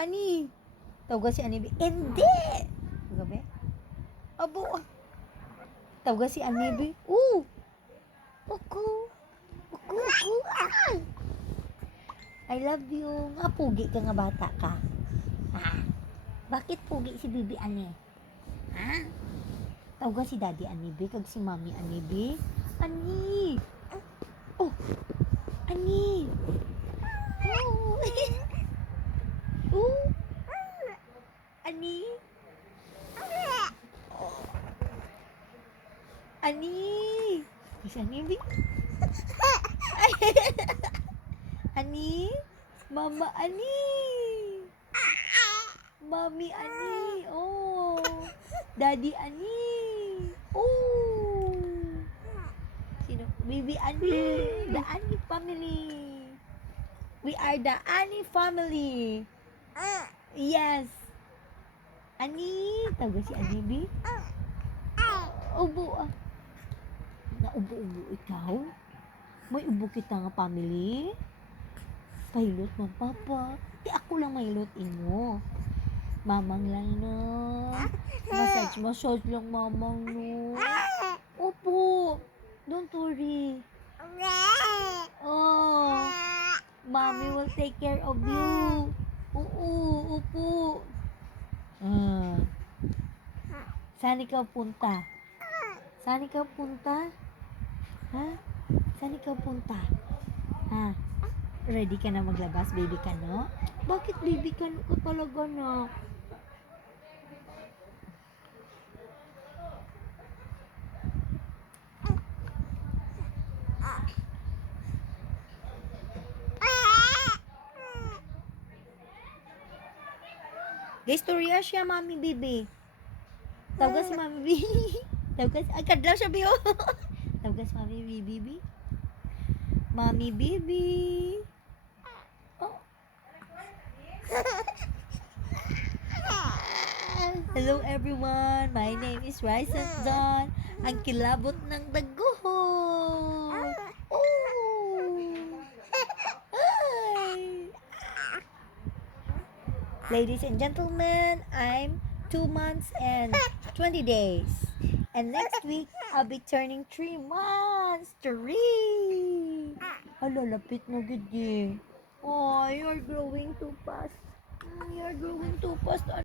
Ani. Tawag si Anibi. Hindi. Gabi. Abo. Tawag si Anibi. Uku. Ay. I love you. Nga pugi ka nga bata ka. Bakit pugi si Bibi Ani? Tawag si Daddy Anibi kag si Mommy Anibi. Ani. Ani. Ani. Ani. Is Anibi? Ani. Mama Ani. Mommy Ani. Daddy Ani. Sino? Bibi Ani. The Ani family. We are the Ani family. Yes. Ani. Tawag si Anibi. Ubo. Naubo-ubo ikaw? May ubo kita nga family? Pahilot man papa. Di ako lang mahilot imo. Mamang lang no. Massage lang mamang no. Opo. Don't worry. Mommy will take care of you. Oo, opo. Saan ikaw punta? Saan ikaw punta? Ha? Saan ikaw punta? Ha? Ready ka na maglabas, baby ka no? Bakit baby ka no ka talaga na? Guys, storya siya, Mami Bibi. Tawag si Mami Bibi. Ay, kadlaw siya, Biyo. Tawag si Mami Bibi. Mami Bibi. Hello everyone, my name is Ryzen Dawn. Ang kilabot ng daguhon. Ladies and gentlemen, I'm 2 months and 20 days. And next week, I'll be turning 3 months. 3! Hala, lapit mo gid. Oh, you're growing too fast. You're growing too fast.